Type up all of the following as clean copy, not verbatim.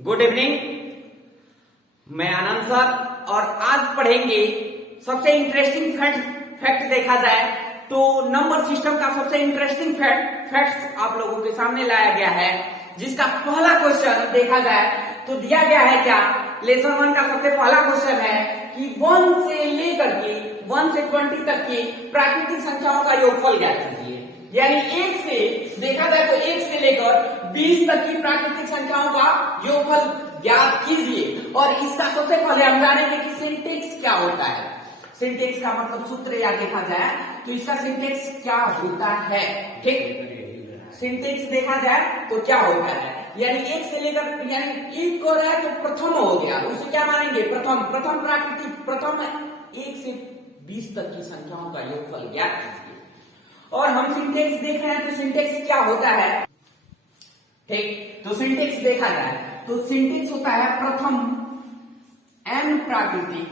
Good evening, मैं आनंद sir और आज पढ़ेंगे सबसे इंटरेस्टिंग फैक्ट देखा जाए तो नंबर सिस्टम का सबसे इंटरेस्टिंग फैक्ट आप लोगों के सामने लाया गया है, जिसका पहला क्वेश्चन देखा जाए तो दिया गया है क्या। लेसन 1 का सबसे पहला क्वेश्चन है कि 1 से लेकर के 1 से 20 तक की प्राकृतिक संख्याओं का योगफल ज्ञात कीजिए। यानी 1 से देखा जाए तो 1 से लेकर 20 तक की प्राकृतिक संख्याओं का योगफल ज्ञात कीजिए। और इसका सबसे पहले हम जानेंगे कि सिंटेक्स क्या होता है। सिंटेक्स का मतलब सूत्र या देखा जाए तो इसका सिंटेक्स क्या होता है। ठीक, सिंटेक्स देखा जाए तो क्या होता है, यानी 1 से लेकर यानी 1 को रहा है तो प्रथम हो गया, उसे क्या मानेंगे प्रथम प्राकृतिक प्रथम 1 से 20 तक की संख्याओं का योगफल ज्ञात कीजिए। और हम सिंटेक्स देख रहे हैं तो सिंटेक्स क्या होता है। ठीक, तो सिंटेक्स देखा जाए तो सिंटेक्स होता है प्रथम n प्राकृतिक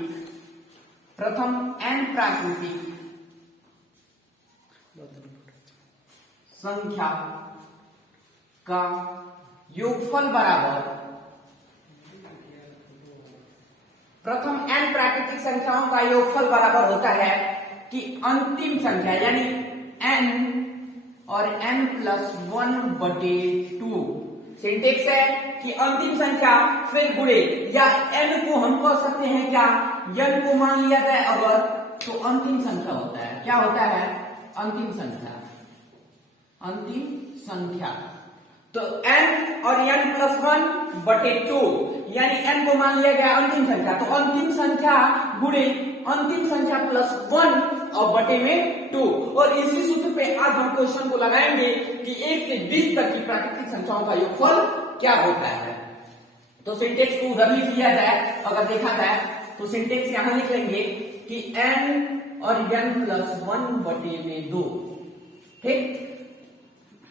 संख्या का योगफल बराबर प्रथम n प्राकृतिक संख्याओं का योगफल बराबर होता है कि अंतिम संख्या यानी n और n प्लस 1/2। सिंटेक्स है कि अंतिम संख्या फिर गुणे या n को हम कह सकते हैं क्या, n को मान लिया जाए अगर तो अंतिम संख्या होता है। क्या होता है? अंतिम संख्या। तो n और n प्लस 1/2 यानी n को मान लिया गया अंतिम संख्या, तो अंतिम संख्या गुणे अंतिम संख्या प्लस 1 और बटे में 2। और इसी सूत्र पे आज हम क्वेश्चन को लगाएंगे कि 1 से 20 तक की प्राकृतिक संख्याओं का योगफल क्या होता है। तो सिंटेक्स को उधर लिख लिया जाए, अगर देखा जाए तो सिंटेक्स यहां लिख लेंगे कि n और n प्लस 1/2। ठीक,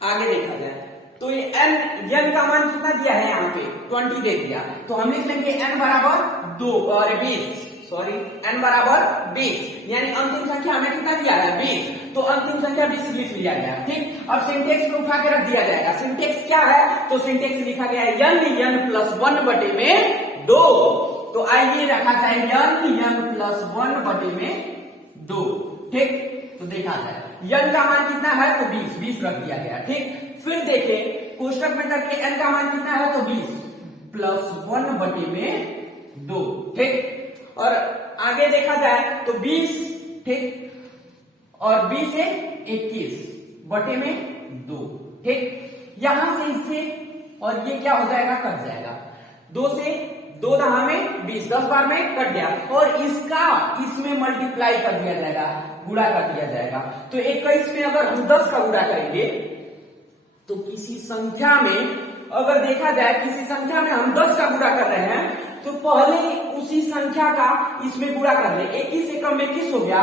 आगे देखा जाए तो ये n का मान कितना दिया है, यहाँ पे 20 दे दिया, तो हम लिख लेंगे n बराबर 2 और 20 n बराबर 20, यानी अंतिम संख्या हमें कितना दिया है 20, तो अंतिम संख्या 20 लिख लिया गया। ठीक, अब सिंटेक्स को उठा के रख दिया जाएगा। सिंटेक्स क्या है तो सिंटेक्स लिखा गया है n प्लस 1/2। तो आइए रखा जाए n प्लस 1/2। ठीक, तो देखा जाए n का मान कितना है तो 20 रख दिया गया। ठीक, फिर देखें कोष्टक में करके n का मान कितना है तो 20 प्लस 1/2। ठीक, और आगे देखा जाए तो 20। ठीक, और 20 से 21/2। ठीक, यहां से इससे और ये क्या हो जाएगा, कट जाएगा। 2 से 2 दहा में 20, 10 बार में कट गया, और इसका इसमें मल्टीप्लाई कर दिया जाएगा, गुणा कर दिया जाएगा। तो 21 में अगर हम 10 का गुणा करेंगे तो किसी संख्या में अगर देखा जाए किसी संख्या में हम 10 का गुणा कर रहे हैं तो पहले उसी संख्या का इसमें गुणा कर ले। 21 से कम 21 हो गया,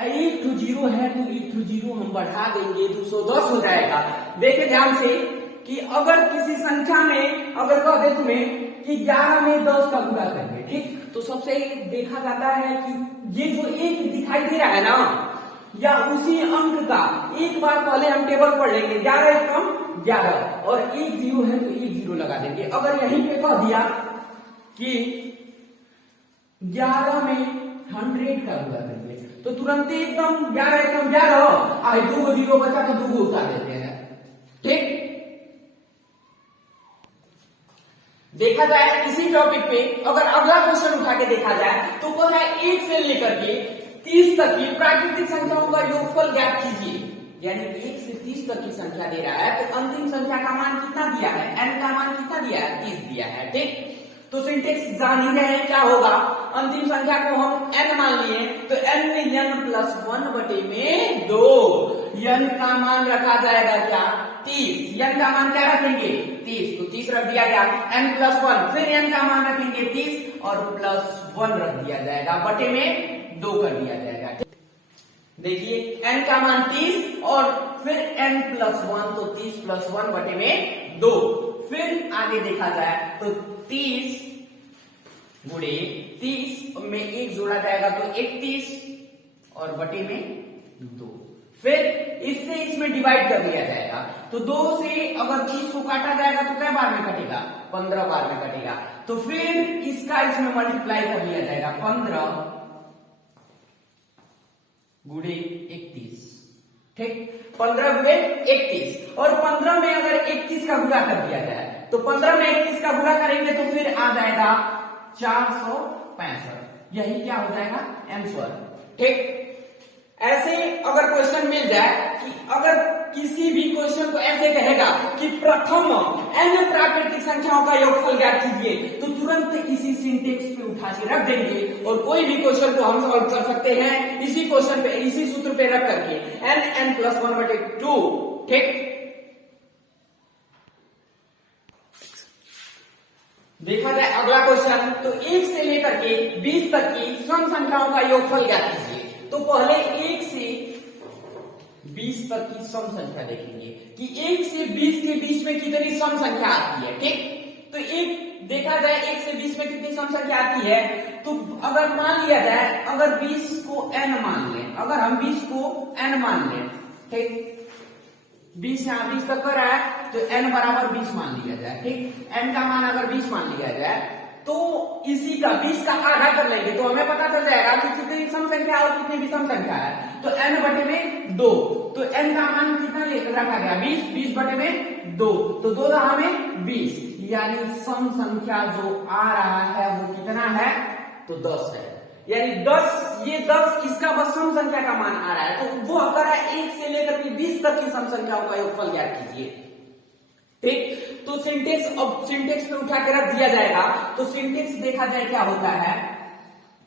8 to 0 है तो 8 to 0 हम बढ़ा देंगे 210 हो जाएगा। देखे ध्यान से कि अगर किसी संख्या में अगर कह दे तुम्हें कि 11 में 10 का गुणा करेंगे, ठीक, तो सबसे देखा जाता है कि ये जो 1 दिखाई दे रहा है ना, या उसी अंक का एक बार पहले हम टेबल पढ़ लेंगे, 11 कम 11 और 1 0 है तो 1 0 लगा देंगे। अगर यहीं पे कह दिया कि 11 में 100 का गुणा करेंगे तो तुरंत एकदम 11 कम 11 आए 2 0 बचा तो 2 उतार देते हैं। ठीक, देखा जाए इसी टॉपिक पे अगर अगला क्वेश्चन उठा के देखा जाए तो कौन है 1 से लेकर के 30 तक की प्राकृतिक संख्याओं का योगफल ज्ञात कीजिए। यानी 1 से 30 तक की संख्या दे रहा है तो अंतिम संख्या का मान कितना दिया है, n का मान कितना दिया है 30 दिया है। ठीक, तो सिंटेक्स जान ही रहे हैं क्या होगा, अंतिम संख्या को हम n मान लिए तो n में n प्लस 1/2, n का मान रखा जाएगा क्या 30, n का मान क्या रखेंगे 30, तो 30 रख दिया गया, n प्लस 1 फिर n का मान रखेंगे 30 और प्लस 1 रख दिया जाएगा, बटे में 2 कर दिया जाएगा। देखिए n का मान 30 और फिर n प्लस 1 तो 30 प्लस 1/2। फिर आगे देखा जाए तो 30 गुणे 30 में 1 जोड़ा जाएगा तो 31 और बटे में 2। फिर इससे इसमें डिवाइड कर दिया जाएगा तो 2 से अगर 30 को काटा जाएगा तो क्या बार में कटेगा 15 बार में कटेगा। तो फिर इसका इसमें मल्टीप्लाई कर लिया जाएगा, 15 गुणे 31, ठीक, 15 गुणे 31। और 15 में अगर 31 का गुणा कर दिया जाए तो 15 में 31 का गुणा करेंगे तो फिर आ जाएगा 465। यही क्या हो जाएगा, आंसर, ठीक। ऐसे अगर क्वेश्चन मिल जाए कि अगर किसी भी क्वेश्चन को ऐसे कहेगा कि प्रथम n प्राकृतिक संख्याओं का योगफल ज्ञात कीजिए, तो तुरंत इसी सिंटेक्स पे उठा के रख देंगे और कोई भी क्वेश्चन को हम सॉल्व कर सकते हैं इसी क्वेश्चन पे, इसी सूत्र पे रख करके, n+1/2, ठीक। देखा जाए अगला क्वेश्चन, तो 1 से लेकर के 20 तक की सम संख्याओं का योगफल ज्ञात कीजिए। तो पहले 1 से 20 तक की सम संख्या देखेंगे कि 1 से 20 के बीच में कितनी सम संख्या आती है, ठीक। तो एक देखा जाए 1 से 20 में कितनी सम संख्या आती है, तो अगर मान लिया जाए, अगर 20 को n मान लें, अगर हम 20 को n मान लें, ठीक, 20 यहाँ 20 तक कर रहा है तो n बराबर 20 मान लिया जाए, ठीक। n का मान अगर 20 मान लिया जाए तो इसी का 20 का आधा कर लेंगे तो हमें पता चल जाएगा कि कितनी सम संख्या और कितनी विषम संख्या है। तो n बटे में 2, तो n का मान कितना रखा गया, 20, 20 बटे में 2, तो 2 रहा में 20, यानी सम संख्या जो आ रहा है वो कितना है, तो 10 है। यानी 10, ये 10 इसका बस सम संख्या का मान आ रहा है। तो वो अगर 1 से लेकर के 20 तक की सम संख्याओं का योगफल ज्ञात कीजिए, ठीक। तो सिंटेक्स, अब सिंटेक्स पे उठा के रख दिया जाएगा। तो सिंटेक्स देखा जाए क्या होता है,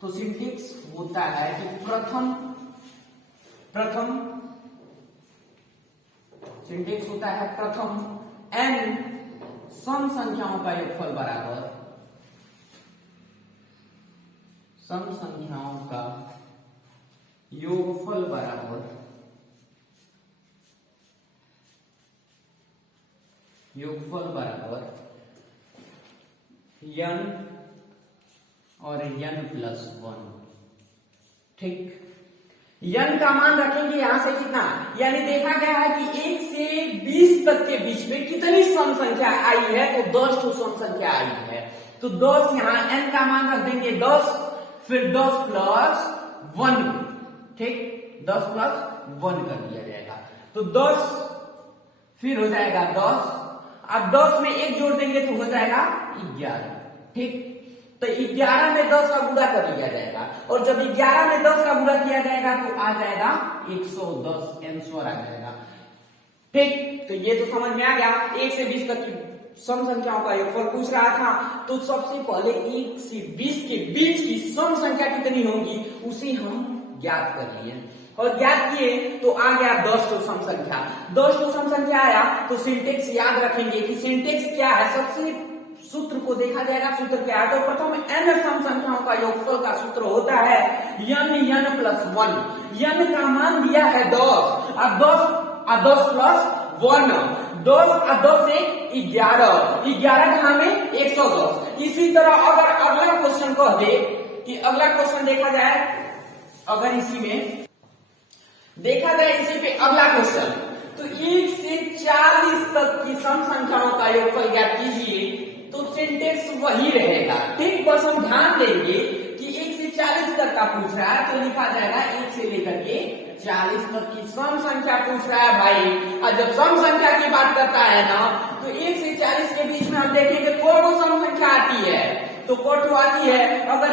तो सिंटेक्स होता है कि प्रथम सिंटेक्स होता है प्रथम n सम संख्याओं का योगफल बराबर सम संख्याओं का योगफल बराबर n और n+1, ठीक। n का मान रखेंगे यहां से कितना, यानी देखा गया है कि 1 से 20 तक के बीच में कितनी सम संख्या आई है, तो 10 तो सम संख्या आई है। तो 10 यहाँ n का मान रख देंगे 10, फिर 10+1, ठीक, 10+1 कर दिया जाएगा। तो 10 फिर हो जाएगा 10, अब 10 में 1 जोड़ देंगे तो हो जाएगा 11, ठीक। तो 11 में 10 का गुणा कर लिया जाएगा और जब 11 में 10 का गुणा किया जाएगा तो आ जाएगा 110, आंसर आ जाएगा, ठीक। तो ये तो समझ में आ गया। 1 से 20 तक की सम संख्याओं का योगफल पूछ रहा था, तो सबसे पहले 1 से 20 के बीच की सम संख्या कितनी होगी उसे हम ज्ञात कर लिए और ज्ञात किए तो आ गया 10 तो सम संख्या। 10 तो सम संख्या आया तो सिंटेक्स याद रखेंगे कि सिंटेक्स क्या है, सबसे सूत्र को देखा जाएगा, सूत्र क्या है। तो प्रथम n सम संख्याओं का योगफल का सूत्र होता है n+1। n का मान दिया है 10, अब 10+1, 10 और 10 से 11 कहां में 110। इसी तरह अगर अगला क्वेश्चन कह दे कि अगला क्वेश्चन देखा जाए, अगर इसी में देखा जाए इसी पे अगला क्वेश्चन, तो 1 से 40 तक की सम संख्याओं का योगफल ज्ञात कीजिए, तो सिंटेक्स वही रहेगा, ठीक। बस हम ध्यान देंगे कि 1 से 40 तक का पूछ रहा है तो लिखा जाएगा 1 से लेकर के 40 तक की सम संख्या पूछ रहा है भाई। और जब सम संख्या की बात करता है ना, तो 1 से 40 के बीच में हम देखेंगे कोटो सम संख्या आती है, तो कोटो आती है। अगर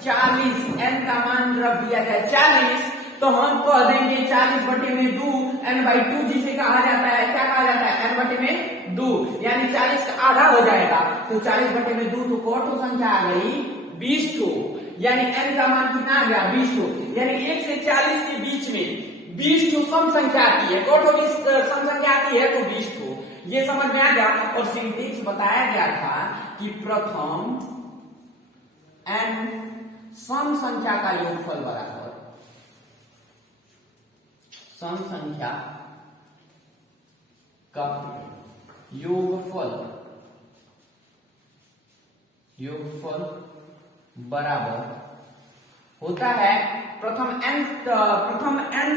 40 n का मान रख दिया जाए 40, तो हम कह देंगे 40 बटे में 2, n/2 जिसे कहा जाता है, क्या कहा जाता है, n बटे में 2, यानी 40 का आधा हो जाएगा। तो 40 बटे में 2 तो कोटो संख्या आ गई 20 ठो, यानी n का मान कितना आ गया 20 ठो, यानी 1 से 40 के बीच में 20 ठो सम संख्या आती है, कोटो की सम संख्या आती है तो 20 ठो। ये समझ में आ गया। और सिंटेक्स बताया गया था कि प्रथम n सम संख्या का योगफल बराबर सम संख्या का योगफल बराबर होता है प्रथम n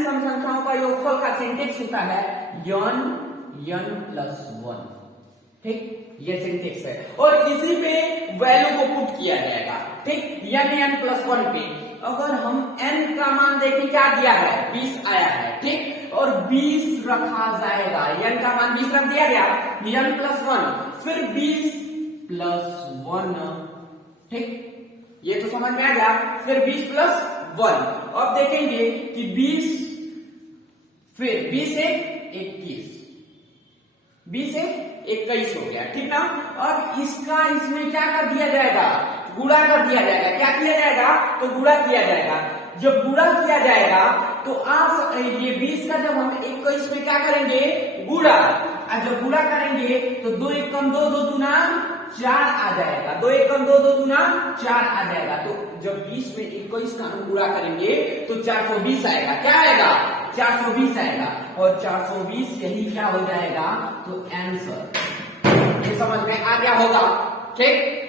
सम संख्याओं का योगफल का सिंटेक्स होता है n+1, ठीक, ये सिंटेक्स है और इसी पे वैल्यू को पुट किया जाएगा। ठीक, यानी n प्लस 1 पे अगर हम n का मान देखें क्या दिया है 20 आया है। ठीक, और 20 रखा जाएगा, n का मान 20 रख दिया गया, n प्लस 1 फिर 20 प्लस 1। ठीक, ये तो समझ में आ गया। फिर 20 प्लस 1, अब देखेंगे कि 20 फिर 20 से 21, 20 से 21 हो गया। ठीक ना, अब इसका इसमें क्या कर दिया जाएगा, गुणा कर दिया जाएगा। क्या किया जाएगा, तो गुणा किया जाएगा। जब गुणा किया जाएगा तो आप ये 20 का जब हम 21 में क्या करेंगे, गुणा, और जब गुणा करेंगे तो 2 एकम 2, 2 दूना 4 आ जाएगा, 2 एकम 2, 2 दूना 4 आ जाएगा। तो जब 20 में 21 का हम गुणा करेंगे तो 420 आएगा। क्या आएगा, 420 आएगा, और 420 यही क्या हो जाएगा, तो आंसर। ये समझ में आ गया होगा। ठीक,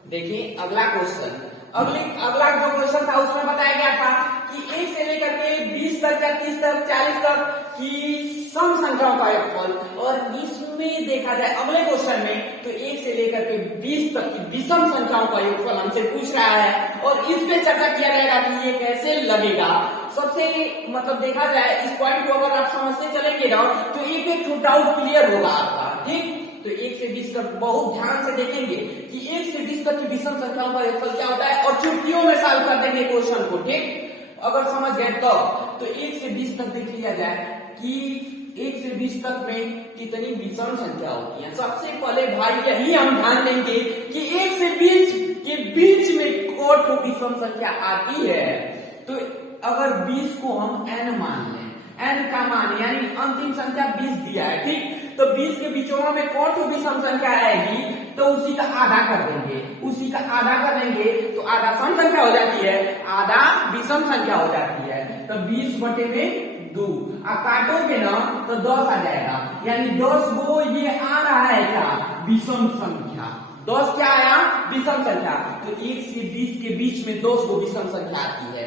देखिए अगला क्वेश्चन, अगला जो क्वेश्चन था उसमें बताया गया था कि 1 से लेकर के 20 तक या 30 तक 40 तक की सम संख्याओं का योगफल, और इसमें देखा जाए अगले क्वेश्चन में तो 1 से लेकर के 20 तक की विषम संख्याओं का योगफल हमसे पूछ रहा है, और इस पे चर्चा किया जाएगा कि ये कैसे लगेगा। सबसे मतलब देखा जाए इस पॉइंट को अगर आप समझते चलेंगे ना तो एक एक डाउट क्लियर होगा आपका। ठीक, तो 1 से 20 तक बहुत ध्यान से देखेंगे कि 1 से 20 तक की विषम संख्याओं का योगफल क्या होता है, और छुट्टियों में सॉल्व कर देंगे क्वेश्चन को। ठीक, अगर समझ गए तो 1 से 20 तक देख लिया जाए कि 1 से 20 तक में कितनी विषम संख्या होती है। सबसे पहले भाई यही हम ध्यान देंगे कि 1 से 20 के बीच में कौन विषम संख्या आती है। तो अगर 20 को हम n मान लें, n का मान यानी अंतिम संख्या 20 दिया है। ठीक, तो 20 के बीचों में कौन सी विषम संख्या आएगी, तो उसी का आधा कर देंगे, उसी का आधा कर देंगे तो आधा सम संख्या हो जाती है, आधा विषम संख्या हो जाती है। तो 20 बटे में 2, काटोगे ना तो 10 आ जाएगा, यानी 10 गो ये आ रहा है क्या, विषम संख्या। 10 क्या आया, विषम संख्या। तो 1 से 20 के बीच में 10 गो विषम संख्या आती है।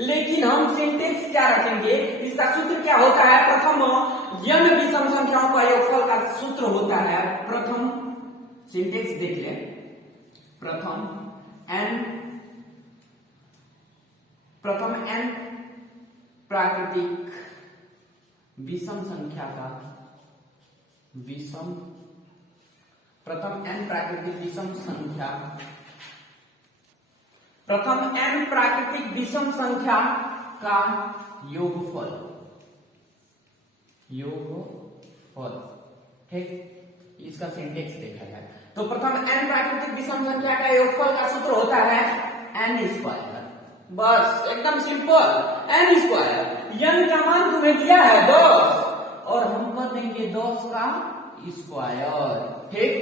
लेकिन हम सिंटेक्स क्या रखेंगे, इसका सूत्र क्या होता है, प्रथम n विषम संख्याओं का योगफल का सूत्र होता है, प्रथम सिंटेक्स देख ले, प्रथम n प्राकृतिक विषम संख्या का प्रथम n प्राकृतिक विषम संख्या का योगफल। ठीक, इसका सिंटेक्स देखा जाए तो प्रथम n प्राकृतिक विषम संख्या का योगफल का सूत्र होता है n स्क्वायर। बस एकदम सिंपल, n स्क्वायर। n का मान तुम्हें दिया है 10 और हम कर देंगे 10 का स्क्वायर। ठीक,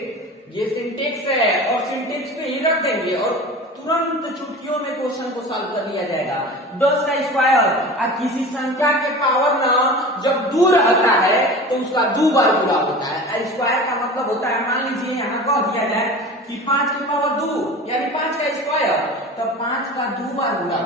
ये सिंटेक्स है और सिंटेक्स पे ही रख देंगे और तुरंत चुटकियों में क्वेश्चन को सॉल्व कर लिया जाएगा। 10 का स्क्वायर, और किसी संख्या के पावर ना जब 2 रहता है तो उसका 2 बार गुणा होता है। स्क्वायर का मतलब होता है, मान लीजिए यहाँ कह दिया जाए कि 5 की पावर 2 यानी 5 का स्क्वायर, तब 5 का 2 बार गुणा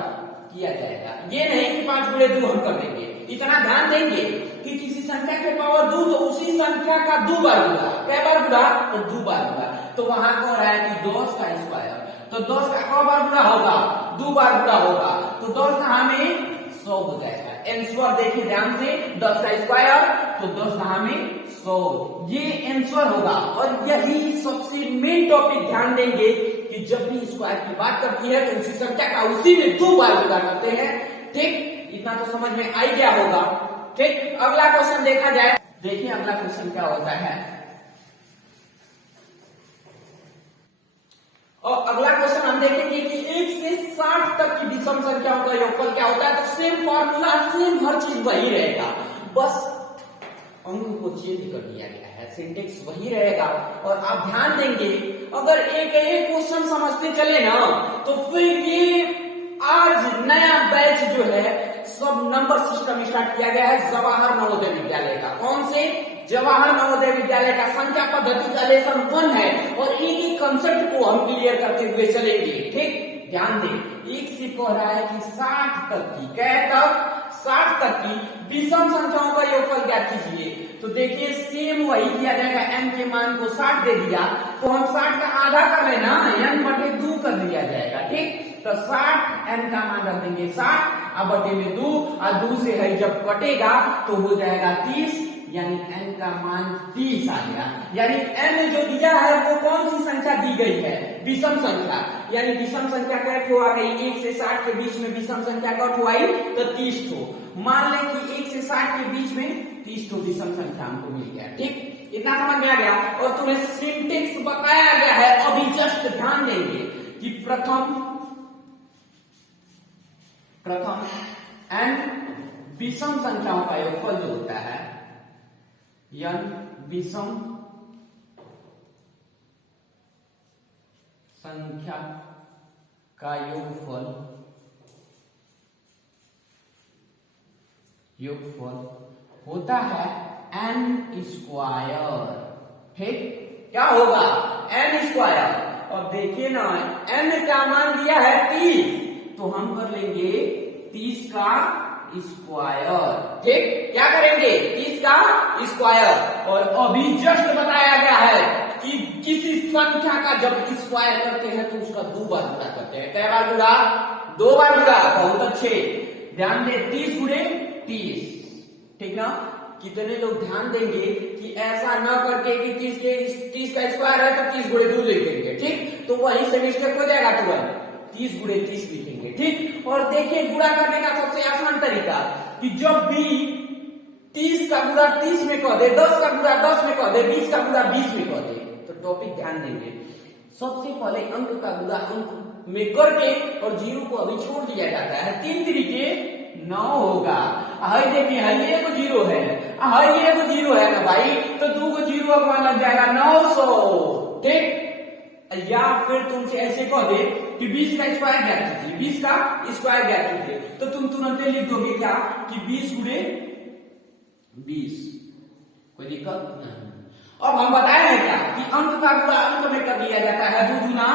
किया जाएगा। ये नहीं कि 5 गुणे 2 हम कर देंगे। इतना ध्यान देंगे कि किसी संख्या के पावर 2 तो उसी संख्या का 2 बार गुणा। कै बार गुणा, तो 2 बार गुणा। तो वहां कह रहा है कि 10 का स्क्वायर, तो 10 का कौ बार गुणा होगा, 2 बार गुणा होगा, तो 10 का हमें 100 हो जाएगा। आंसर देखिए ध्यान से, 10 का स्क्वायर तो 10 का हमें 100, ये आंसर होगा। और यही सबसे मेन टॉपिक ध्यान देंगे कि जब भी स्क्वायर की बात करती है तो उसी संख्या का उसी में 2 बार गुणा करते हैं। ठीक, इतना तो समझ में आ गया होगा। ठीक, अगला क्वेश्चन देखा जाए। देखिए अगला क्वेश्चन क्या होता है, और अगला क्वेश्चन हम देखेंगे कि 1 से 60 तक की विषम संख्याओं का योगफल क्या होता है। तो सेम फॉर्मूला, सेम हर चीज वही रहेगा, बस अंक को चेंज कर दिया गया है, सिंटेक्स वही रहेगा। और आप ध्यान देंगे अगर एक क्वेश्चन समझते चले ना तो फिर ये आज नया बैच जो है सब नंबर सिस्टम स्टार्ट किया गया है जवाहर नवोदय विद्यालय का। कौन से, जवाहर नवोदय विद्यालय का संख्या पद्धति का लेसन 1 है और एक ही कंसेप्ट को हम क्लियर करते हुए चलेंगे। ठीक, ध्यान दें, एक से कह रहा है कि 60 तक की, क्या तक, 60 तक की विषम संख्याओं का योगफल ज्ञात कीजिए। तो देखिए सेम वही किया जाएगा, n के मान को 60 दे दिया तो हम 60 का आधा कर लेना, n बटे 2 कर दिया जाएगा। ठीक, तो 60 n का मान रख देंगे 60 अब बटे में 2 और 2 से है जब कटेगा तो हो जाएगा 30, यानी n का मान 30 आ गया। यानी n जो दिया है वो कौन सी संख्या दी गई है? विषम संख्या। यानी विषम संख्या कैसे आ गई? 1 से 60 के बीच में विषम संख्या कट हुआ तो 30 ठो। मान लें कि 1 से 60 के बीच में 30 ठो विषम संख्या हमको मिल गया। ठीक, इतना समझ में आ गया। और तुम्हें सिंटेक्स बताया गया है, अभी जस्ट ध्यान देंगे कि प्रथम n विषम संख्याओं का योगफल जो होता है n विषम संख्या का योगफल होता है n स्क्वायर। ठीक, क्या होगा? n square. और देखिए ना n का मान दिया है 30 तो हम कर लेंगे 30 का स्क्वायर। ठीक, क्या करेंगे? 30 का स्क्वायर। और अभी जस्ट बताया गया है कि किसी संख्या का जब स्क्वायर करते हैं तो उसका 2 बार गुणा करते हैं। कै बार गुणा? 2 बार गुणा। बहुत अच्छे, ध्यान दे, 30 गुणे 30। ठीक ना? कितने लोग ध्यान देंगे कि ऐसा न करके कि 30 का स्क्वायर है तो 30 गुणे 2 लिखेंगे। ठीक, तो वहीं से मिस्टेक हो जाएगा तुरंत, 30 गुणे 30 लिखेंगे। ठीक, और देखिए गुणा करने का सबसे आसान तरीका कि जब भी 30 का गुणा 30 में कर दे, 10 का गुणा 10 में कर दे, 20 का गुणा 20 में कर दे, तो टॉपिक ध्यान देंगे। सबसे पहले अंक का गुणा अंक में करके और 0 को अभी छोड़ दिया जाता है। 3 तरीके 9 होगा। हाय देखिए, हाय ये को 0 है, हाय ये को 0 है ना भाई, तो 2 को 0 अगवा लग जाएगा 900। ठीक, या फिर तुमसे ऐसे कह दे कि 20 का स्क्वायर ज्ञात कीजिए, 20 का स्क्वायर ज्ञात कीजिए, तो तुम तुरंत लिख दोगे क्या कि 20 गुणे 20। कोई दिक्कत नहीं। अब हम बताए हैं क्या कि अंक का गुणा अंक में कर दिया जाता है, 2 गुना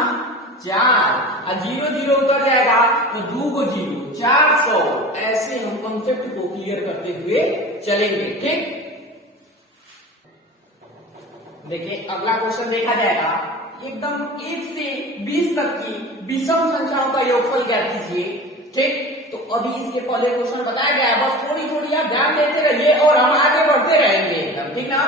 4 और 0 0 उतर जाएगा तो 2 को 0 400। ऐसे हम कॉन्सेप्ट को क्लियर करते हुए चलेंगे। ठीक, देखिए अगला क्वेश्चन देखा जाएगा। एकदम 1 से 20 तक की विषम संख्याओं का योगफल ज्ञात कीजिए। ठीक, तो अभी इसके पहले क्वेश्चन बताया गया है, बस थोड़ी थोड़ी आप ध्यान देते रहिए और हम आगे बढ़ते रहेंगे एकदम। ठीक ना?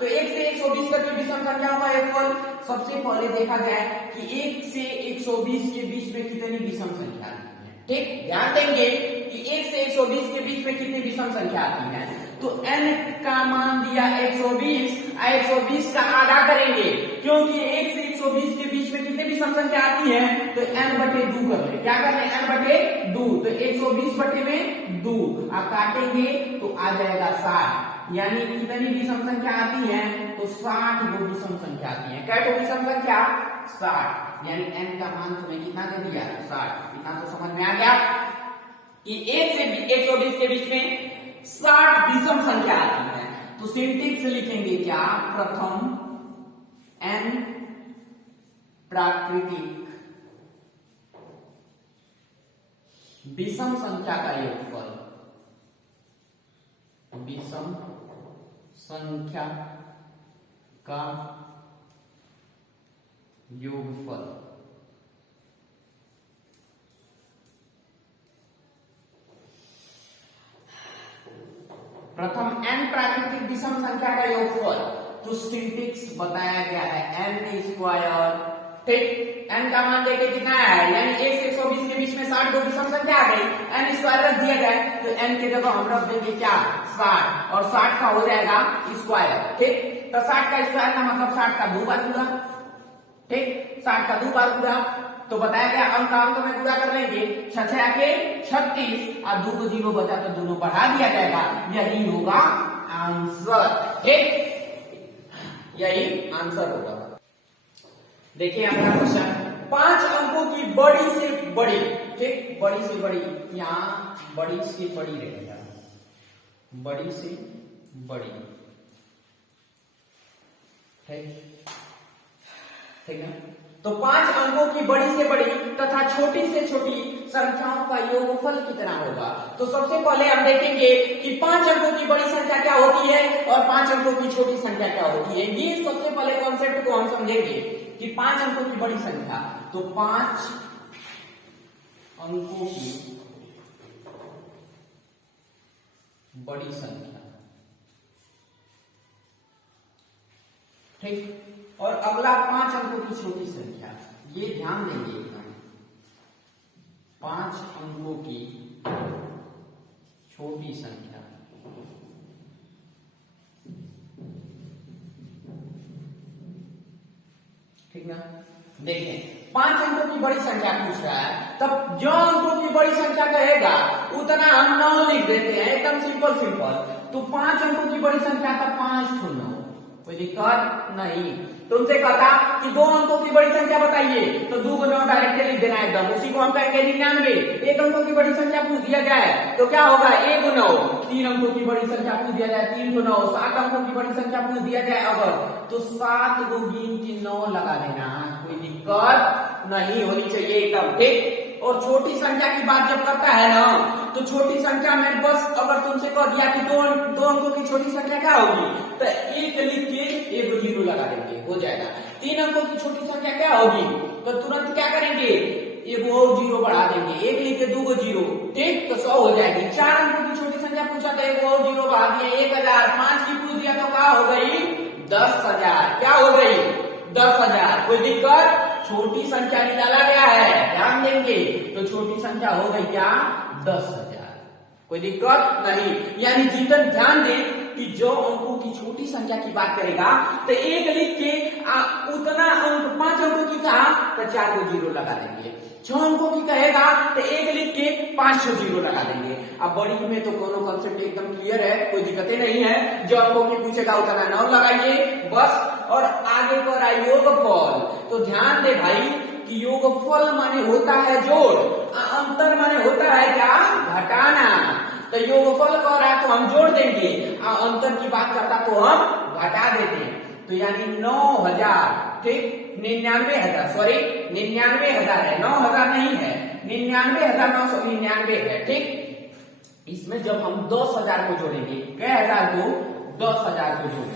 तो 1 से 120 तक की विषम संख्याओं का योगफल सबसे पहले देखा जाए कि 1 से 120 के बीच में कितनी विषम संख्या आती है। ठीक, ध्यान देंगे कि 1 से 120 के बीच में कितनी विषम संख्या आती है। तो n का मान दिया 120, 120 का आधा करेंगे क्योंकि 1 से 120 के बीच में कितनी विषम संख्या आती है, तो n बटे 2 कर ले। क्या कर ले? n बटे 2, तो 120 बटे में 2 काटेंगे तो आ जाएगा 60। यानी कितनी विषम संख्या आती है? तो 60 वो विषम संख्या आती है। क्या तो विषम संख्या? 60। यानी n का मान तुम्हें कितना दे दिया? 60। इतना तो समझ में आ गया कि 1 से 120 के बीच में 60 विषम संख्या आती है। तो सिंटेक्स लिखेंगे क्या? प्रथम n प्राकृतिक विषम संख्या का योगफल, विषम संख्या का योगफल प्रथम n प्राकृतिक विषम संख्या का योगफल। तो सिंटेक्स बताया गया है n स्क्वायर। ठीक, n का मान देखिए कितना है, यानी 1 से 120 के बीच में 60 को विषम संख्या आ गई, n स्क्वायर रख दिया जाए तो n के जगह हम रख देंगे क्या? 60, और 60 का हो जाएगा स्क्वायर। ठीक, तो 60 का स्क्वायर का मतलब 60 का 2 बार गुणा। ठीक, 60 का 2 बार गुणा। तो बताया गया अंक अंक में गुणा कर लेंगे, 6 6 के 36 और 2 को 0 बचा तो दोनों बढ़ा दिया जाएगा। यही होगा आंसर। ठीक, यही आंसर होगा। देखिए अगला क्वेश्चन, 5 अंकों की बड़ी से बड़ी। ठीक, बड़ी से बड़ी, यहाँ बड़ी से बड़ी रहेगा, बड़ी से बड़ी। ठीक, ठीक है। तो 5 अंकों की बड़ी से बड़ी तथा छोटी से छोटी संख्याओं का योगफल कितना होगा। तो सबसे पहले हम देखेंगे कि 5 अंकों की बड़ी संख्या क्या होती है और 5 अंकों की छोटी संख्या क्या होती है। ये सबसे पहले कॉन्सेप्ट को हम समझेंगे कि 5 अंकों की बड़ी संख्या, तो 5 अंकों की बड़ी संख्या, ठीक। और अगला 5 अंकों की छोटी संख्या, ये ध्यान देंगे एकदम, 5 अंकों की छोटी संख्या, ठीक ना। देखें 5 अंकों की बड़ी संख्या पूछ रहा है, तब जो अंकों की बड़ी संख्या कहेगा उतना हम 9 लिख देते हैं, एकदम सिंपल सिंपल। तो 5 अंकों की बड़ी संख्या का 5 ठो 9, कोई दिक्कत नहीं। तुमसे कहता कि 2 अंकों की बड़ी संख्या बताइए, तो 2 को 9 डायरेक्ट लिख देना एकदम, उसी को हम कहेंगे 99। 1 अंकों की बड़ी संख्या पूछ दिया जाए तो क्या होगा, 1 9। 3 अंकों की बड़ी संख्या पूछ दिया जाए, 3 को 9। 7 अंकों की बड़ी संख्या पूछ दिया जाए अगर, तो 7 को गिन के 9 लगा देना, कोई दिक्कत नहीं होनी चाहिए एकदम, ठीक। और छोटी संख्या की बात जब करता है ना, तो छोटी संख्या में बस अगर तुमसे कह दिया कि दो अंकों की छोटी संख्या क्या होगी, तो 1 लिख के 1 0 लगा देंगे, हो जाएगा। 3 अंकों की छोटी संख्या क्या होगी, तो तुरंत क्या करेंगे, 1 और 0 बढ़ा देंगे, 1 लिख के 2 को 0, ठीक, तो 100 हो जाएगी। 4 अंकों की छोटी संख्या पूछा तो 1 और 0 बढ़ा दिए, 1000। 5 की पूछ दिया तो क्या हो गई, 10,000। क्या हो गई, 10,000। कोई दिक्कत, छोटी संख्या निकाला गया है, ध्यान देंगे, तो छोटी संख्या हो गई क्या, 10,000। कोई दिक्कत नहीं। यानी जितना ध्यान दें कि जो अंकों की छोटी संख्या की बात करेगा तो 1 लिख के उतना अंक, 5 अंकों की कहा तो 4 को 0 लगा देंगे। 6 अंकों की कहेगा तो 1 लिख के 5 0 लगा देंगे। अब बड़ी में तो दोनों कॉन्सेप्ट एकदम क्लियर है, कोई दिक्कतें नहीं है। जो अंकों की पूछेगा उतना 9 लगाइए बस, और आगे पर आए योगफल। तो ध्यान दे भाई कि योगफल माने होता है जोड़, अंतर माने होता है क्या, घटाना। तो योगफल कह रहा है तो हम जोड़ देंगे, अंतर की बात करता तो हम घटा देते हैं। तो यानी 9,000, ठीक, 99,000, सॉरी 99,000 है, 9,000 नहीं है, 99,999 है, ठीक। इसमें जब हम 10,000 को जोड़ेंगे, कई हजार को, 10,000 को जोड़ेंगे,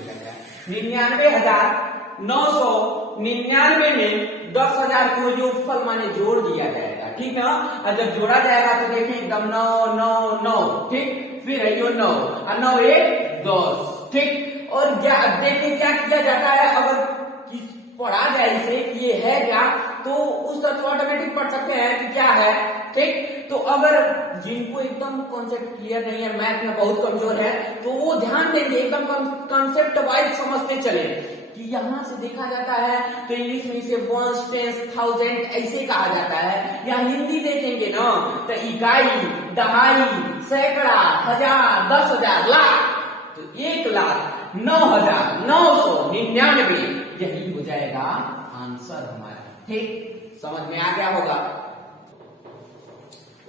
99,999 में 10,000 को योगफल माने जोड़ दिया जाएगा, ठीक ना। और जब जोड़ा जाएगा तो देखें एकदम 9 9 9, ठीक, फिर है यो 9 और 9 1 10, ठीक। और देखें क्या किया जाता है, अगर पढ़ा जाए इसे कि ये है क्या, तो उस तक ऑटोमेटिक पढ़ सकते हैं कि क्या है, ठीक। तो अगर जिनको एकदम कॉन्सेप्ट क्लियर नहीं है, मैथ में बहुत कमजोर है, तो वो ध्यान देंगे, एकदम कॉन्सेप्ट वाइज समझते चले कि यहां से देखा जाता है तो इंग्लिश में इसे 1 10 1000 ऐसे कहा जाता है। या हिंदी देखेंगे ना तो इकाई, दहाई, सैकड़ा, हजार, 10,000, लाख, तो 1,09,999 यही हो जाएगा आंसर हमारा, ठीक। समझ में आ गया होगा।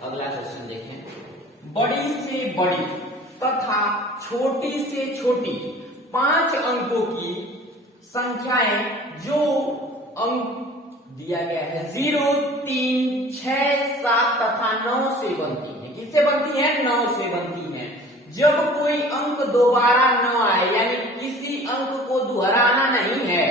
अगला क्वेश्चन देखें, बड़ी से बड़ी तथा छोटी से छोटी 5 अंकों की संख्याएं जो अंक दिया गया है 0, 3, 6, 7 तथा 9 से बनती है। किससे बनती है, 9 से बनती है। जब कोई अंक दोबारा न आए, यानी किसी अंक को दोहराना नहीं है,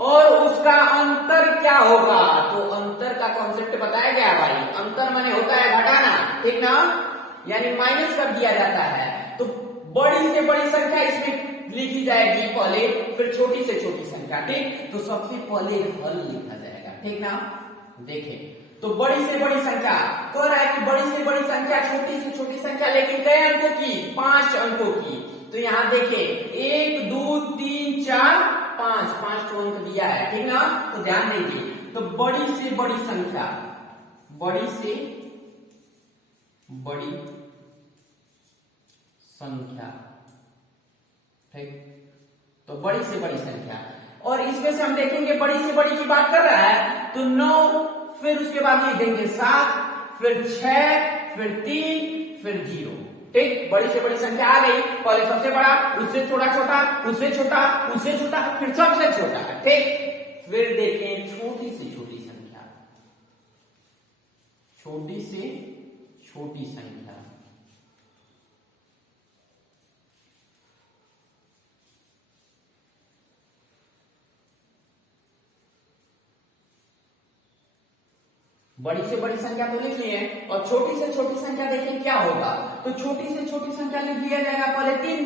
और उसका अंतर क्या होगा, तो अंतर का कॉन्सेप्ट बताया गया भाई। अंतर माने होता है घटाना, ठीक ना, यानी माइनस कर दिया जाता है। तो बड़ी से बड़ी संख्या इसमें लिखी जाएगी पहले, फिर छोटी से छोटी संख्या, ठीक। तो सबसे पहले हल लिखा जाएगा, ठीक ना। देखें तो बड़ी से बड़ी संख्या कह रहा है कि बड़ी से बड़ी संख्या छोटी से छोटी संख्या, लेकिन कई अंकों की, 5 अंकों की। तो यहां देखें 1 2 3 4 5, 5 अंक दिया है, ठीक ना। तो ध्यान दीजिए, तो बड़ी से बड़ी संख्या, बड़ी से बड़ी संख्या, ठीक। तो बड़ी से बड़ी संख्या, और इसमें से हम देखेंगे बड़ी से बड़ी की बात कर रहा है तो 9, फिर उसके बाद लिख देंगे 7, फिर 6, फिर 3, फिर 0, ठीक। बड़ी से बड़ी संख्या आ गई, पहले सबसे बड़ा, उससे थोड़ा छोटा, उससे छोटा, उससे छोटा, फिर सबसे छोटा, ठीक। फिर देखें छोटी सी छोटी से छोटी संख्या, बड़ी से बड़ी संख्या तो लिख लिए और छोटी से छोटी संख्या देखिए क्या होगा। तो छोटी से छोटी संख्या लिख दिया जाएगा। पहले 3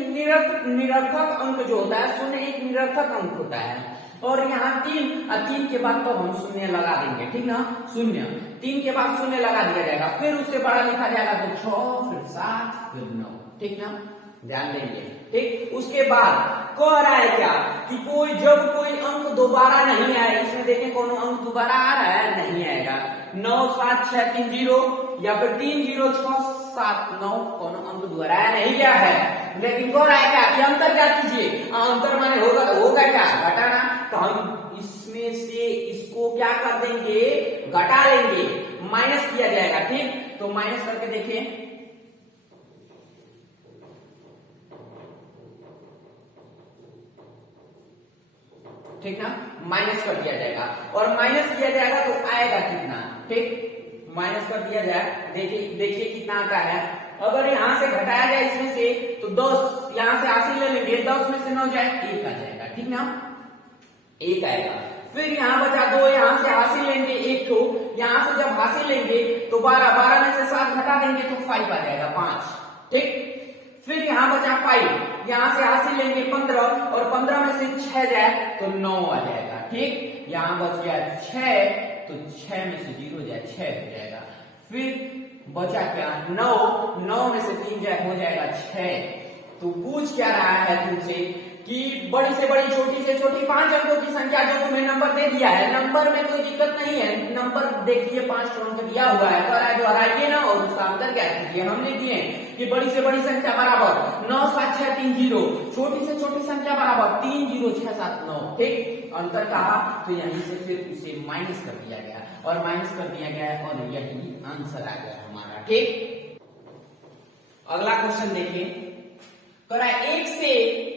निरर्थक अंक जो होता है, शून्य एक निरर्थक अंक होता है और यहाँ 3 के बाद तो हम शून्य लगा देंगे, ठीक ना। शून्य 3 के बाद शून्य लगा दिया जाएगा, फिर उससे बड़ा लिखा जाएगा तो 6, फिर 7, फिर 9, ठीक ना, ध्यान देंगे, ठीक। उसके बाद कह रहा है क्या कि जब कोई अंक दोबारा नहीं आए, इसमें देखें कौन अंक दोबारा आ रहा है, नहीं आएगा। 9 7 6 3 0 या फिर 3 0 6 7 9 कौन अंक दोबारा नहीं गया है। लेकिन कह रहा है क्या कि अंतर क्या कीजिए, अंतर माने होगा क्या, घटाना। तो हम इसमें से इसको क्या कर देंगे, घटा लेंगे, माइनस किया जाएगा, ठीक। तो माइनस करके देखिए, ठीक ना, माइनस कर दिया जाएगा और माइनस किया जाएगा तो आएगा कितना, ठीक। माइनस कर दिया जाए, देखिए कितना आता है। अगर यहां से घटाया जाए इसमें से तो 10, यहां से 80 ले लेंगे, 10 में से 9 जाए 1 आ जाएगा, ठीक ना, 1 आएगा। फिर यहाँ बचा 2, यहाँ से 80 लेंगे 1 ठो, यहाँ से जब 80 लेंगे तो 12 में से 7 घटा देंगे तो 5 आ जाएगा, 5, ठीक। फिर यहाँ बचा 5, यहाँ से 80 लेंगे 15 और 15 में से 6 जाए तो 9 आ जाएगा, ठीक। यहाँ बच गया 6 तो 6 में से 0 जाए 6 हो जाएगा। फिर बचा क्या 9 में से 3 जाए हो जाएगा 6। तो पूछ क्या रहा है तुमसे कि बड़ी से बड़ी छोटी से छोटी 5 अंकों की संख्या जो तुम्हें नंबर दे दिया है, नंबर में कोई दिक्कत नहीं है, नंबर देखिए 5 अंक दिया हुआ है, तो हराइए ना और उसका अंतर क्या कीजिए। हम लिख दिए कि बड़ी से बड़ी संख्या बराबर 9 7 6 3 0, छोटी से छोटी संख्या बराबर 3 0 6 7 9, ठीक। अंतर कहा तो यहीं से फिर उसे माइनस कर दिया गया और माइनस कर दिया गया और यही आंसर आ गया हमारा, ठीक। अगला क्वेश्चन देखिए, तो 1 से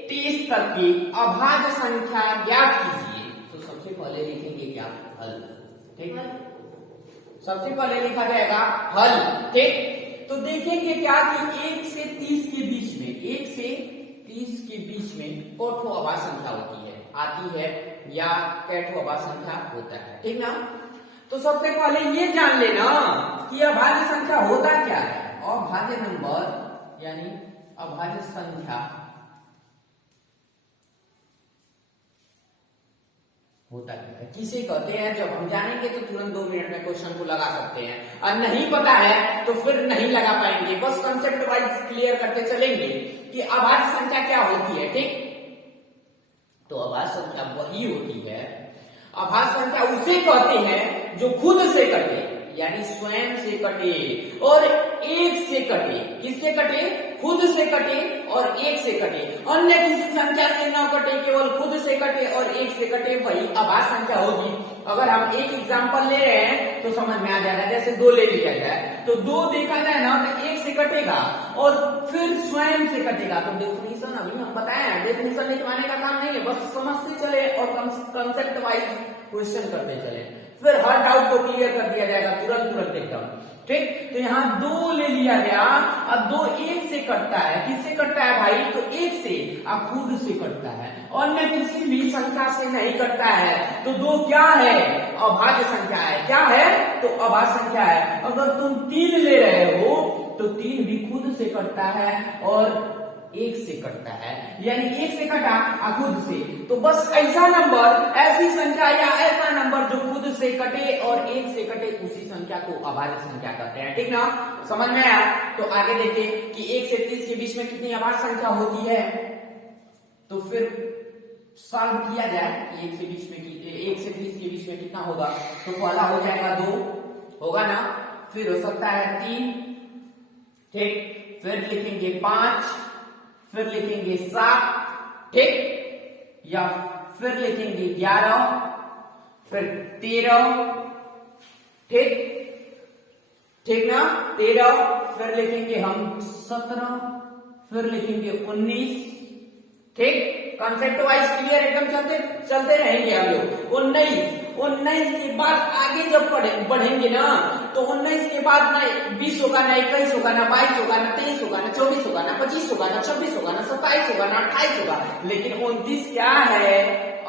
30 तक की अभाज्य संख्या ज्ञात कीजिए। तो सबसे पहले लिखेंगे क्या, हल, ठीक है। सबसे पहले लिखा जाएगा हल, ठीक। तो देखेंगे क्या कि 1 से 30 के बीच में, 1 से 30 के बीच में कौन अभाज्य संख्या होती है, आती है या कैठो अभाज्य संख्या होता है, ठीक ना। तो सबसे पहले ये जान लेना कि अभाज्य संख्या होता क्या है। अभाज्य नंबर यानी अभाज्य संख्या होता है, किसे कहते हैं, जब हम जानेंगे तो तुरंत 2 मिनट में क्वेश्चन को लगा सकते हैं, और नहीं पता है तो फिर नहीं लगा पाएंगे। बस कंसेप्ट वाइज क्लियर करते चलेंगे कि अभाज्य संख्या क्या होती है, ठीक। तो अभाज्य संख्या वही होती है, अभाज्य संख्या उसे कहते हैं जो खुद से कटे, यानी स्वयं से कटे और 1 से कटे। किससे कटे, खुद से कटे और 1 से कटे, अन्य किसी संख्या से न कटे, केवल खुद से कटे और 1 से कटे, वही अभाज्य संख्या होगी। अगर हम एक एग्जांपल ले रहे हैं तो समझ में आ जाएगा, जैसे 2 ले लिया जाए तो 2 देखा जाए ना तो 1 से कटेगा और फिर स्वयं से कटेगा। तो डेफिनेशन अभी हम बताए हैं, डेफिनेशन लिखवाने का काम नहीं है, बस समझते चले और कंसेप्ट वाइज क्वेश्चन करते चले, फिर हर डाउट को क्लियर कर दिया जाएगा तुरंत एकदम, ठीक। तो यहाँ 2 ले लिया गया, अब 2 1 से कटता है, किससे कटता है भाई, तो 1 से, अब खुद से कटता है, अन्य किसी भी संख्या से नहीं कटता है। तो 2 क्या है, अभाज्य संख्या है, क्या है, तो अभाज्य संख्या है। अगर तुम 3 ले रहे हो तो 3 भी खुद से कटता है और 1 से कटता है, यानी 1 से कटा खुद से। तो बस ऐसा नंबर, ऐसी संख्या या ऐसा नंबर जो खुद से कटे और 1 से कटे, उसी संख्या को अभाज्य संख्या कहते हैं, ठीक ना। समझ में आया। तो आगे देखें कि 1 से 30 के बीच में कितनी अभाज्य संख्या होती है। तो फिर सॉल्व किया जाए कि 1 से 30 के बीच में कितना होगा। तो पहला हो जाएगा 2, होगा ना, फिर हो सकता है 3, ठीक, फिर लिखेंगे 5, फिर लिखेंगे 7, ठीक, या फिर लिखेंगे 11, फिर 13, ठीक ना, 13, फिर लिखेंगे हम 17, फिर लिखेंगे 19, ठीक। कंसेप्ट वाइज क्लियर एकदम चलते रहेंगे हम लोग। 19 के बाद आगे जब बढ़ेंगे ना तो 19 के बाद ना 20 होगा, ना 21 होगा, ना 22 होगा, ना 23 होगा, ना 24 होगा, ना 25 होगा, ना 26 होगा, ना 27 होगा, ना 28 होगा, लेकिन 29 क्या है?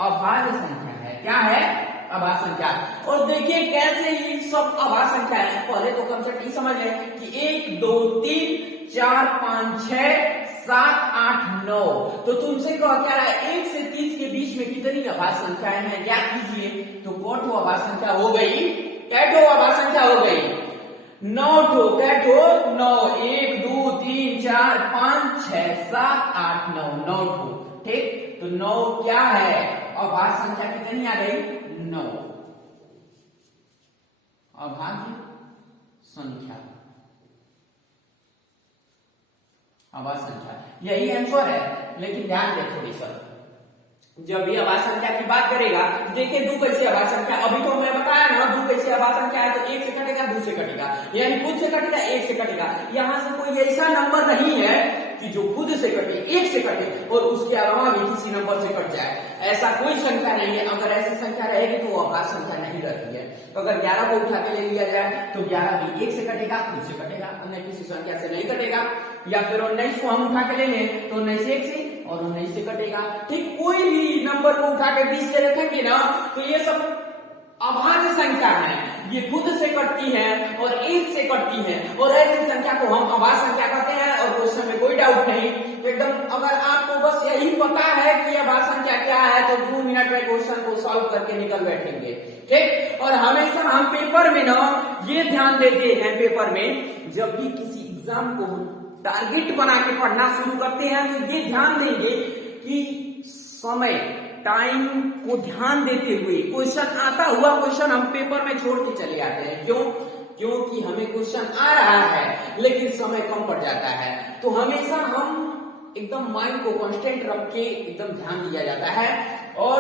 अभाज्य संख्या है। क्या है? अभाज्य संख्या। और देखिए कैसे ये सब अभाज्य संख्या है। पहले तो कंसेप्ट ये समझ लें कि 1 2 3 4 5 6 7 8 9। तो तुमसे क्या रहा है? 1 से 30 के बीच में कितनी अभाज्य संख्याएं हैं ज्ञात कीजिए। तो कौन अभाज्य संख्या हो गई? कैठो अभाज्य संख्या हो गई? 9 ठो। कैठो? 9। 1 2 3 4 5 6 7 8 9 9 ठो। ठीक, तो 9 क्या है? अभाज्य संख्या कितनी आ गई? 9 अभाज्य संख्या, अभाज्य संख्या, यही आंसर है। लेकिन ध्यान दें थोड़ी सा, जब भी अभाज्य संख्या की बात करेगा, देखिए 2 कैसे अभाज्य संख्या, अभी तो मैं बताया ना 2 कैसे अभाज्य संख्या है। तो 1 से कटेगा, 2 से कटेगा, यानी खुद से कटेगा, 1 से कटेगा। यहां से कोई ऐसा नंबर नहीं है कि जो खुद से कटे, 1 से कटे और उसके अलावा भी किसी नंबर से कट जाए, ऐसा कोई संख्या नहीं है। अगर ऐसी संख्या रहेगी तो वो अभाज्य संख्या नहीं रहती है। तो अगर 11 को उठा के ले लिया जाए तो 11 भी 1 से कटेगा, खुद से कटेगा, अन्य किसी संख्या से नहीं कटेगा। या फिर 19 को हम उठा के ले लें तो 19 1 से और 19 से कटेगा। ठीक, कोई भी नंबर को उठा के 20 से रखेंगे ना तो ये सब अभाज्य संख्या है, ये खुद से कटती है और 1 से कटती है, और ऐसी संख्या को हम अभाज्य संख्या कहते हैं। और क्वेश्चन में कोई डाउट नहीं, एकदम अगर आपको बस यही पता है कि अभाज्य संख्या क्या है तो 2 मिनट में क्वेश्चन को सॉल्व करके निकल बैठेंगे। ठीक, और हमेशा हम पेपर में ना ये ध्यान देते हैं, पेपर में जब भी किसी एग्जाम को टारगेट बना के पढ़ना शुरू करते हैं तो ये ध्यान देंगे कि समय, टाइम को ध्यान देते हुए क्वेश्चन आता हुआ क्वेश्चन हम पेपर में छोड़ के चले आते हैं। क्यों? क्योंकि हमें क्वेश्चन आ रहा है लेकिन समय कम पड़ जाता है। तो हमेशा हम एकदम माइंड को कांस्टेंट रख के एकदम ध्यान दिया जाता है। और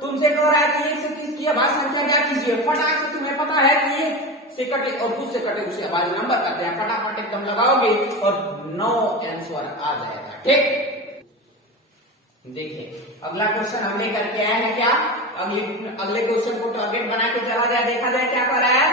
तुमसे कह रहा है कि 1 से 30 की अभाज्य संख्या क्या कीजिए, फटाक से, तुम्हें पता है कि 1 से कटे और खुद से कटे उसे अभाज्य नंबर करते हैं, फटाफट एकदम लगाओगे और 9 आंसर आ जाएगा। ठीक, देखिए अगला क्वेश्चन हमने करके आया है। क्या अगले क्वेश्चन को टारगेट बना के चला जाए, देखा जाए क्या कर रहा है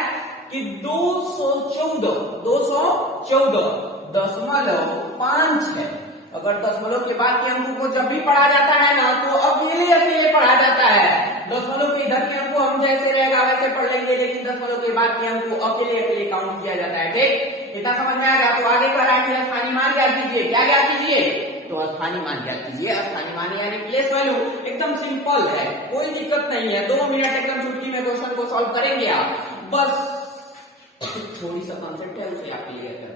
कि 214.5 है। अगर दशमलव के बाद के अंकों को जब भी पढ़ा जाता है ना तो अकेले अकेले पढ़ा जाता है। दशमलव के इधर के अंक को हम जैसे रहेगा वैसे पढ़ लेंगे, लेकिन दशमलव के बाद के अंक को अकेले अकेले काउंट किया जाता है। ठीक, इतना समझ में आ गया। तो आगे कर आगे स्थानीय मान ज्ञात कीजिए। क्या ज्ञात कीजिए? तो स्थानीय मान ज्ञात कीजिए। स्थानीय मान यानी प्लेस वैल्यू, एकदम सिंपल है, कोई दिक्कत नहीं है। 2 मिनट एकदम चुटकी में क्वेश्चन को सॉल्व करेंगे आप, बस थोड़ी सा कॉन्सेप्ट है उसे आप क्लियर कर दें।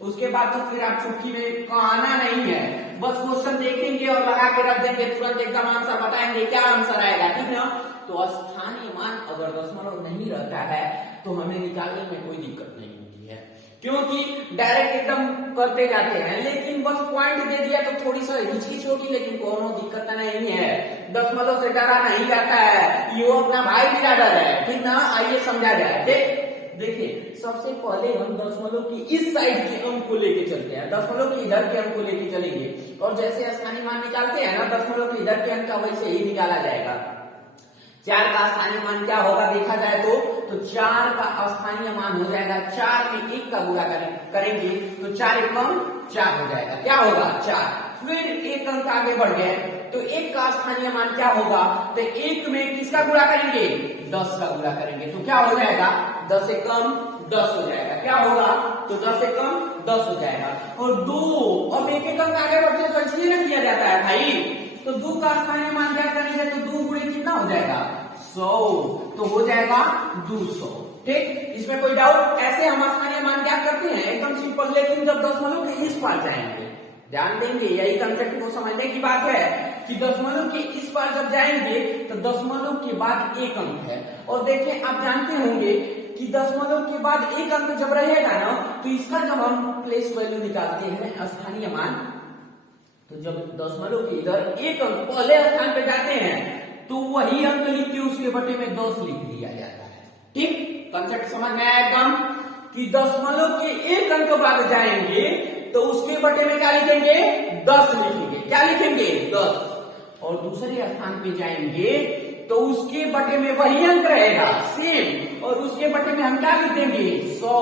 उसके बाद तो फिर आप चुटकी में आना नहीं है, बस क्वेश्चन देखेंगे और लगा के रख देंगे, तुरंत एकदम आंसर बताएंगे, क्या आंसर आएगा। ठीक है, तो स्थानीय मान अगर दशमलव नहीं रहता है तो हमें निकालने में कोई दिक्कत नहीं होती है, क्योंकि डायरेक्ट एकदम करते जाते हैं। लेकिन बस पॉइंट दे दिया तो थोड़ी सा हिचकिच होगी, लेकिन कोनो दिक्कत नहीं है। दशमलव से डरा नहीं जाता है, ये अपना भाई भी डर है। ठीक ना, आइए समझा जाए। देखिए सबसे पहले हम दशमलव की इस साइड के अंक को लेके चलते हैं, दशमलव के इधर के अंक को लेके चलेंगे, और जैसे स्थानीय मान निकालते हैं ना दशमलव के इधर के अंक का, वैसे ही निकाला जाएगा। 4 का स्थानीय मान क्या होगा देखा जाए तो 4 का स्थानीय मान हो जाएगा 4 में 1 का गुणा करेंगे तो 4 एकम 4 हो जाएगा। क्या होगा? 4। फिर 1 अंक आगे बढ़ गए तो 1 का स्थानीय मान क्या होगा? तो 1 में किसका गुणा करेंगे? 10 का गुणा करेंगे तो क्या हो जाएगा? 10 एकम 10 हो जाएगा। क्या होगा? तो 10 एकम 10 हो जाएगा। और 2, अब 1 एक अंक आगे बढ़ते तो इसलिए ना किया जाता है भाई। तो 2 का स्थानीय मान क्या करेंगे तो 2 गुणे कितना हो जाएगा? 100, तो हो जाएगा 200। ठीक, इसमें कोई डाउट? ऐसे हम स्थानीय मान क्या करते हैं, एकदम सिंपल। लेकिन जब दशमलव के इस पार जाएंगे, ध्यान देंगे, यही कंसेप्ट को समझने की बात है कि दशमलव के इस पार जब जाएंगे तो दशमलव के बाद 1 अंक है। और देखिए आप जानते होंगे कि दशमलव के बाद 1 अंक जब रहेगा ना तो इसका जब हम प्लेस वैल्यू निकालते हैं स्थानीय मान, तो जब दशमलव के इधर 1 अंक पहले स्थान पे जाते हैं तो वही अंक लिख के उसके बटे में 10 लिख दिया जाता है। ठीक, कंसेप्ट समझ में आया एकदम कि दशमलव के 1 अंक बाद जाएंगे तो उसके बटे में क्या लिखेंगे? 10 लिखेंगे। क्या लिखेंगे? 10। और दूसरे स्थान पे जाएंगे तो उसके बटे में वही अंक रहेगा सेम, और उसके बटे में हम क्या लिख देंगे 100।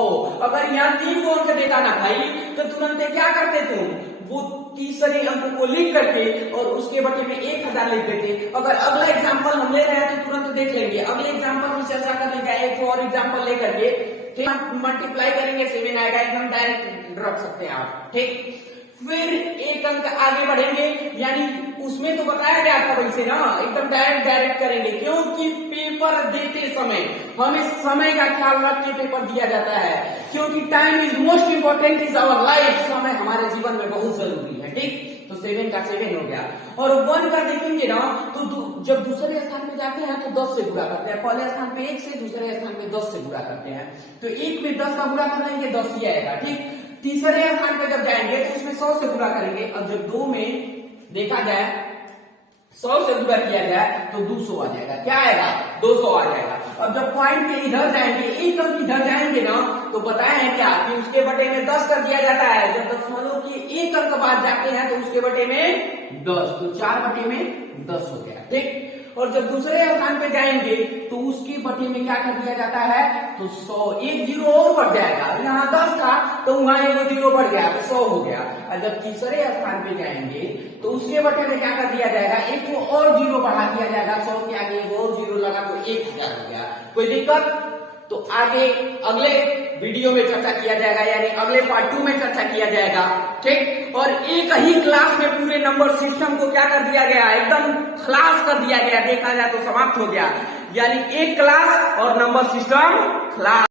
अगर यहाँ 3 को अंक देता ना भाई तो तुरंत क्या करते तुम, वो तीसरे अंक को लिख करके और उसके बटे में 1000 लिख देते। अगर अगला एग्जांपल हम ले रहे हैं तो तुरंत देख लेंगे, अगले एग्जांपल की चर्चा कर लेंगे, एक और एग्जांपल लेकर के ठीक मल्टीप्लाई करेंगे 7 आएगा, एकदम डायरेक्ट रख सकते हैं आप ठीक। फिर एक अंक आगे बढ़ेंगे, यानी उसमें तो बताया गया था वैसे ना, एकदम डायरेक्ट करेंगे, क्योंकि पेपर देते समय हमें समय का ख्याल रख के पेपर दिया जाता है, क्योंकि time is most important is our life, समय हमारे जीवन में बहुत जरूरी है ठीक। तो 7 का 7 हो गया, और 1 का देखेंगे ना तो जब दूसरे स्थान पे जाते हैं तो 10 से गुणा करते हैं, पहले स्थान पे 1 से, दूसरे स्थान पे 10 से गुणा करते हैं, तो 1 में 10 का गुणा कर लेंगे 10 ही आएगा ठीक। तीसरे स्थान पे जब जाएंगे तो उसमें 100 से गुणा करेंगे, और जब 2 में देखा जाए 100 से गुणा किया जाए तो 200 आ जाएगा, क्या आएगा 200 आ जाएगा। अब जब पॉइंट के इधर जाएंगे, एक अंक इधर जाएंगे ना तो बताया है क्या कि उसके बटे में 10 कर दिया जाता है, जब दशमलव के एक अंक बाद जाते हैं तो उसके बटे में 10, तो 4 बटे में 10 हो गया ठीक। और जब दूसरे स्थान पे जाएंगे तो उसके बटे में क्या कर दिया जाता है, तो 100, एक जीरो और बढ़ जाएगा, यहाँ 10 था तो वहां एक जीरो बढ़ गया तो 100 हो गया। और जब तीसरे स्थान पे जाएंगे तो उसके बटे में क्या कर दिया जाएगा, एक को और जीरो बढ़ा दिया जाएगा, 100 के आगे एक और जीरो लगा तो 1000 हो गया। कोई दिक्कत? तो आगे अगले वीडियो में चर्चा किया जाएगा, यानी अगले पार्ट 2 में चर्चा किया जाएगा ठीक। और एक ही क्लास में पूरे नंबर सिस्टम को क्या कर दिया गया, एकदम खलास कर दिया गया, देखा जाए तो समाप्त हो गया, यानी एक क्लास और नंबर सिस्टम खलास।